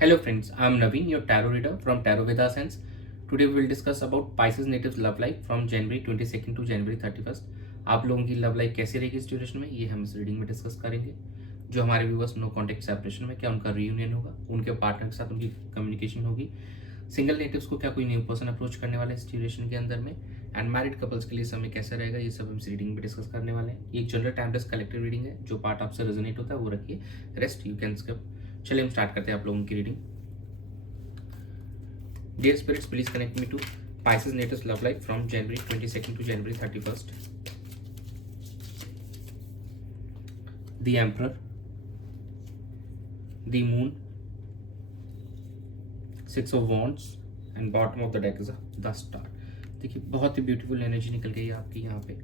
Hello friends, I am Naveen, your tarot reader from Tarot Veda Sense. Today we will discuss about Pisces natives love life from January 22nd to January 31st. आप लोगों की love life कैसी रहेगी इस duration में, ये हम इस रीडिंग में डिस्कस करेंगे। जो हमारे व्यूवर्स नो कॉन्टेक्ट सेपरेशन में, क्या उनका रीयूनियन होगा, उनके पार्टनर के साथ उनकी कम्युनिकेशन होगी, सिंगल नेटिव्स को क्या कोई न्यू पर्सन अप्रोच करने वाला है इस ड्यूरेशन के अंदर में, एंड मैरिड कपल्स के लिए समय कैसा रहेगा, ये सब हम इस रीडिंग में डिस्कस करने वाले हैं। ये एक जनरल टाइमलेस कलेक्टिव रीडिंग है, जो पार्ट आपसे रेजोनेट होता है वो रखिए, रेस्ट यू कैन स्किप। चलिए हम स्टार्ट करते हैं आप लोगों की reading. Dear spirits, please connect me to Pisces natives love life from January 22nd to January 31st. The Emperor, the Moon, Six of Wands, and bottom of the deck is the Star. देखिए बहुत ही beautiful energy निकल गई है आपकी यहाँ पे।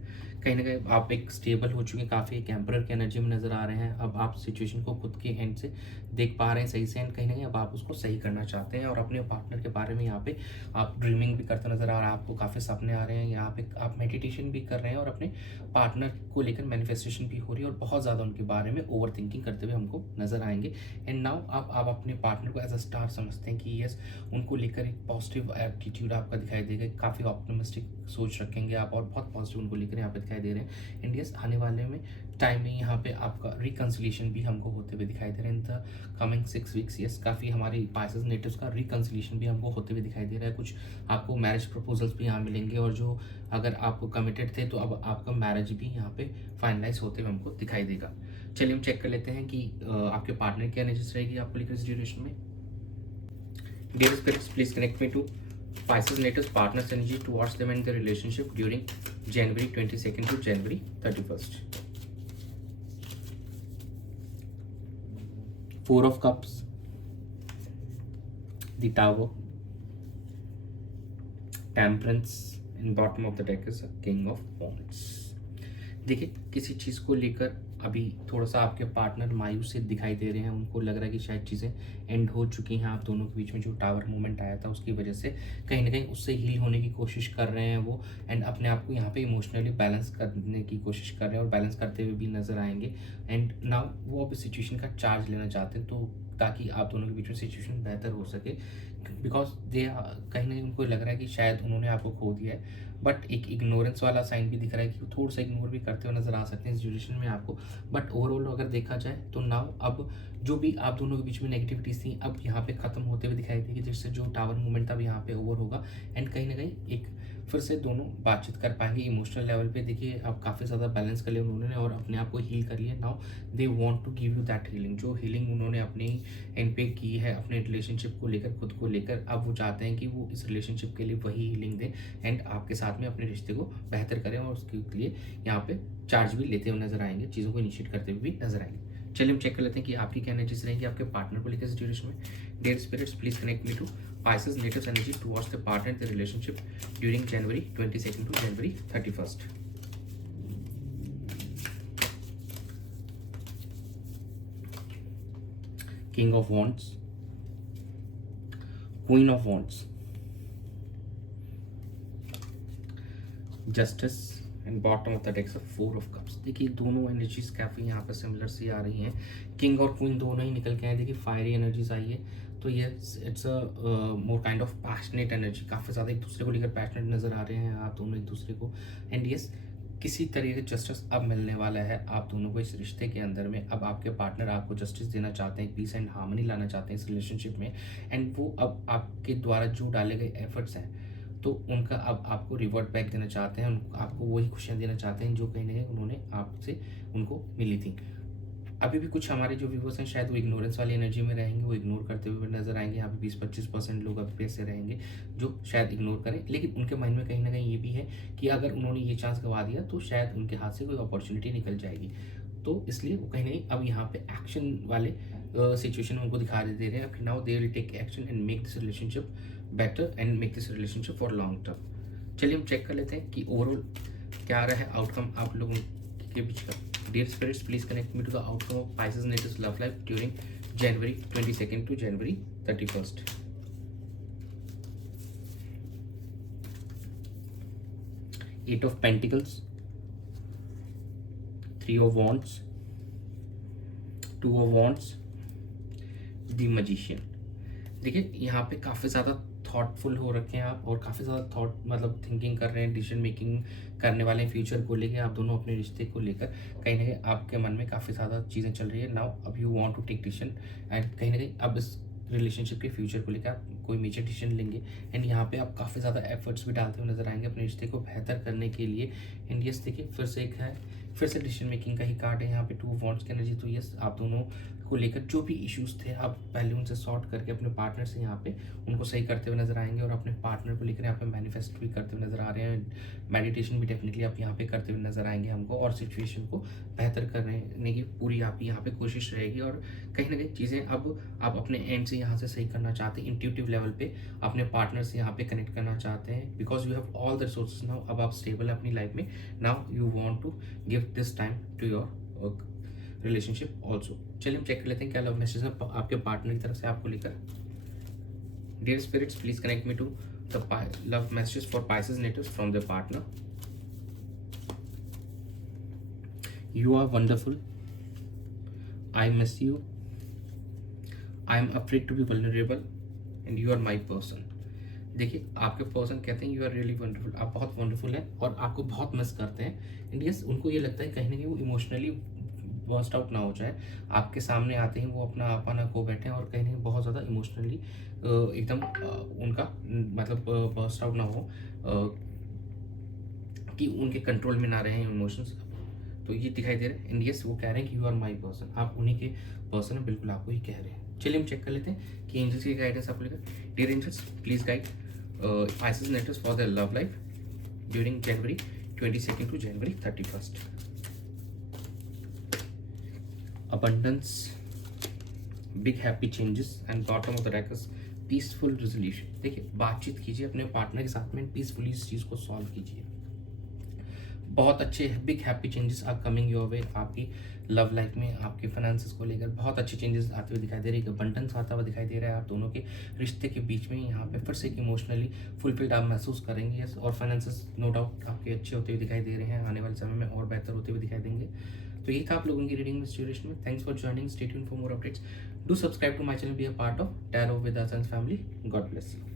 कहीं ना कहीं आप एक स्टेबल हो चुके हैं, काफ़ी एक एम्परर की एनर्जी में नज़र आ रहे हैं। अब आप सिचुएशन को खुद के एंड से देख पा रहे हैं सही से, एंड कहीं ना कहीं अब आप उसको सही करना चाहते हैं और अपने पार्टनर के बारे में यहाँ पे आप ड्रीमिंग भी करते नज़र आ रहा है। आपको काफ़ी सपने आ रहे हैं, यहाँ पे आप मेडिटेशन भी कर रहे हैं और अपने पार्टनर को लेकर मैनिफेस्टेशन भी हो रही है और बहुत ज़्यादा उनके बारे में ओवर थिंकिंग करते हुए हमको नज़र आएंगे। एंड नाउ आप अपने पार्टनर को एज अ स्टार समझते हैं कि यस, उनको लेकर एक पॉजिटिव एटीट्यूड आपका दिखाई देगा, काफ़ी ऑप्टिमिस्टिक सोच रखेंगे आप और बहुत पॉजिटिव उनको लेकर यहाँ पे दिखाई दे रहे हैं। एंड यस, आने वाले में टाइम में यहाँ पे आपका रिकन्सिलिएशन भी हमको होते हुए दिखाई दे रहे हैं in the coming 6 weeks. Yes, काफ़ी हमारे पाइसेस नेटिव्स का रिकन्सिलिएशन भी हमको होते हुए दिखाई दे रहा है। कुछ आपको मैरिज प्रपोजल्स भी यहाँ मिलेंगे और जो अगर आप कमिटेड थे तो अब आपका मैरिज भी यहाँ पे फाइनलाइज होते हुए हमको दिखाई देगा। चलिए हम चेक कर लेते हैं कि आपके पार्टनर की एनर्जीज रहेगी आपको लेकर इस ड्यूरेशन में। Dear spirits, please connect me to Pisces natives partners energy towards them and their relationship during January 22nd to January 31st. Four of Cups, the Tower, Temperance, and bottom of the deck is King of Wands. देखिए किसी चीज़ को लेकर अभी थोड़ा सा आपके partner मायूस से दिखाई दे रहे हैं। उनको लग रहा है कि शायद चीज़ें एंड हो चुकी हैं आप दोनों के बीच में। जो टावर मूवमेंट आया था उसकी वजह से कहीं ना कहीं उससे हील होने की कोशिश कर रहे हैं वो, एंड अपने आप को यहाँ पे इमोशनली बैलेंस करने की कोशिश कर रहे हैं और बैलेंस करते हुए भी नज़र आएंगे। एंड नाउ वो अब सिचुएशन का चार्ज लेना चाहते हैं, तो ताकि आप दोनों के बीच में सिचुएशन बेहतर हो सके, बिकॉज दे कहीं ना कहीं उनको लग रहा है कि शायद उन्होंने आपको खो दिया है। बट एक इग्नोरेंस वाला साइन भी दिख रहा है कि थोड़ा सा इग्नोर भी करते हुए नजर आ सकते हैं इस ड्यूरेशन में आपको। बट ओवरऑल अगर देखा जाए तो नाउ अब जो भी आप दोनों के बीच में नेगेटिविटीज थी अब यहाँ पे खत्म होते हुए दिखाई देगी, जिससे जो टावर मूवमेंट था यहाँ पे ओवर होगा। एंड कहीं ना कहीं एक फिर से दोनों बातचीत कर पाएंगे इमोशनल लेवल पे। देखिए अब काफ़ी ज़्यादा बैलेंस कर लिया उन्होंने और अपने आप को हील कर लिया। Now they want to give you that healing, जो हीलिंग उन्होंने अपने एंड पे की है अपने रिलेशनशिप को लेकर, खुद को लेकर। अब वो चाहते हैं कि वो इस रिलेशनशिप के लिए वही हीलिंग दें एंड आपके साथ में अपने रिश्ते को बेहतर करें, और उसके लिए यहाँ पे चार्ज भी लेते हुए नजर आएंगे, चीज़ों को इनिशिएट करते हुए भी नजर आएंगे। चलिए हम चेक कर लेते हैं कि आपकी क्या एनर्जीज रहेंगी आपके पार्टनर को लेकर इस ड्यूरेशन में। Dear spirits, please connect me to Pisces natives energy towards the partner and the relationship during January 22nd to January 31st. King of Wands, Queen of Wands, Justice, and bottom of the deck से 4 of cups. देखिए दोनों energies काफ़ी यहाँ पर similar सी आ रही हैं। King और queen दोनों ही निकल के आए। देखिए फायरी एनर्जीज आई है, तो ये it's a more kind of passionate energy. काफ़ी ज़्यादा एक दूसरे को लेकर पैशनेट नज़र आ रहे हैं आप दोनों एक दूसरे को। एंड यस, किसी तरीके का जस्टिस अब मिलने वाला है आप दोनों को इस रिश्ते के अंदर में। अब आपके पार्टनर आपको जस्टिस देना चाहते हैं, पीस एंड हार्मनी लाना चाहते हैं इस रिलेशनशिप में। एंड वो अब आपके द्वारा जो डाले गए एफर्ट्स हैं तो उनका अब आपको रिवर्ट बैक देना चाहते हैं, आपको वही खुशियाँ देना चाहते हैं जो कहीं ना कहीं उन्होंने आपसे उनको मिली थी। अभी भी कुछ हमारे जो व्यूवर्स हैं शायद वो इग्नोरेंस वाली एनर्जी में रहेंगे, वो इग्नोर करते हुए नजर आएंगे। यहाँ पे 20-25% लोग अभी ऐसे रहेंगे जो शायद इग्नोर करें, लेकिन उनके माइंड में कहीं ना कहीं ये भी है कि अगर उन्होंने ये चांस गंवा दिया तो शायद उनके हाथ से कोई अपॉर्चुनिटी निकल जाएगी। तो इसलिए वो कहीं ना कहीं अब यहाँ पे एक्शन वाले सिचुएशन उनको दिखा दे रहे हैं। Now they will take action and make this relationship better and make this relationship for long term. चलिए हम चेक कर लेते हैं कि ओवरऑल क्या रहा है आउटकम आप लोगों के बीच का। Dear spirits, please connect me to the outcome of Pisces natives love life during January 22nd to January 31st. Eight of Pentacles, Three of Wands, Two of Wands, the Magician. देखिए यहाँ पे काफ़ी ज़्यादा thoughtful हो रखे हैं आप, और काफ़ी ज़्यादा थॉट मतलब थिंकिंग कर रहे हैं, डिसीजन मेकिंग करने वाले हैं फ्यूचर को लेके। आप दोनों अपने रिश्ते को लेकर कहीं ना कहीं आपके मन में काफ़ी ज़्यादा चीज़ें चल रही है। नाउ अब you want to take decision, and कहीं ना कहीं अब इस रिलेशनशिप के फ्यूचर को लेकर आप कोई मेजर डिसीजन लेंगे। एंड यहाँ पे आप काफ़ी ज़्यादा एफर्ट्स भी डालते हुए नजर आएंगे अपने रिश्ते को बेहतर करने के लिए। एंड यस देखिए फिर से डिसीजन मेकिंग का ही कार्ड है यहाँ पे, 2 वॉन्ट्स की एनर्जी। तो यस आप दोनों को लेकर जो भी इश्यूज थे आप पहले उनसे सॉर्ट करके अपने पार्टनर से यहाँ पे उनको सही करते हुए नजर आएंगे, और अपने पार्टनर को लेकर यहाँ पे मैनिफेस्ट भी करते हुए नजर आ रहे हैं। मेडिटेशन भी डेफिनेटली आप यहाँ पे करते हुए नजर आएंगे हमको, और सिचुएशन को बेहतर करने की पूरी आप यहाँ पे कोशिश रहेगी। और कहीं ना कहीं चीज़ें अब आप अपने एंड से यहाँ से सही करना चाहते हैं, इंट्यूटिव लेवल पे अपने पार्टनर से यहाँ पे कनेक्ट करना चाहते हैं, because you have all the resources now. अब आप स्टेबल है अपनी लाइफ में, now you want to give this time to your relationship also. चलिए हम चेक कर लेते हैं क्या लव मैसेज है आपके पार्टनर की तरफ से आपको लेकर। Dear spirits, please connect me to the love message for Pisces natives from the partner. You are wonderful. I miss you. I am afraid to be vulnerable. And you are my person. देखिए आपके person कहते हैं you are really wonderful, आप बहुत wonderful हैं और आपको बहुत मिस करते हैं। एंड यस उनको ये लगता है कहीं ना कहीं वो इमोशनली बर्स्ट आउट ना हो जाए, आपके सामने आते ही वो अपना आपा ना खो बैठे और कहीं ना कहीं बहुत ज़्यादा इमोशनली एकदम उनका मतलब बर्स्ट आउट ना हो, कि उनके कंट्रोल में ना रहे इमोशंस। तो ये दिखाई दे रहा है। एंड यस वो कह रहे हैं कि यू आर माई पर्सन, आप उन्हीं के पर्सन हैं, बिल्कुल आपको ही कह रहे हैं। चलिए हम चेक कर लेते हैं कि एंजल्स की गाइडेंस आपको लेकर। Dear angels, please guide Pisces natives for their love life during January 22nd to January 31st। Abundance, big happy changes and bottom of the deck is peaceful resolution। देखिए बातचीत कीजिए अपने पार्टनर के साथ में, पीसफुली इस चीज़ को सॉल्व कीजिए। बहुत अच्छे big happy changes are coming your way. आपकी लव लाइफ में आपके फाइनेंसेस को लेकर बहुत अच्छे चेंजेस आते हुए दिखाई दे रहे हैं, अबंडेंस आता हुआ दिखाई दे रहा है। आप दोनों के रिश्ते के बीच में यहाँ पे फिर से एक इमोशनली फुलफिल्ड आप महसूस करेंगे। यस, और फाइनेंसेस नो डाउट आपके अच्छे होते हुए दिखाई दे रहे हैं, आने वाले समय में और बेहतर होते हुए दिखाई देंगे। तो ये था आप लोगों की रीडिंग में में। Thanks for joining, stay tuned for more updates. Do subscribe to my channel, be a part of tarot with us and family. God bless you.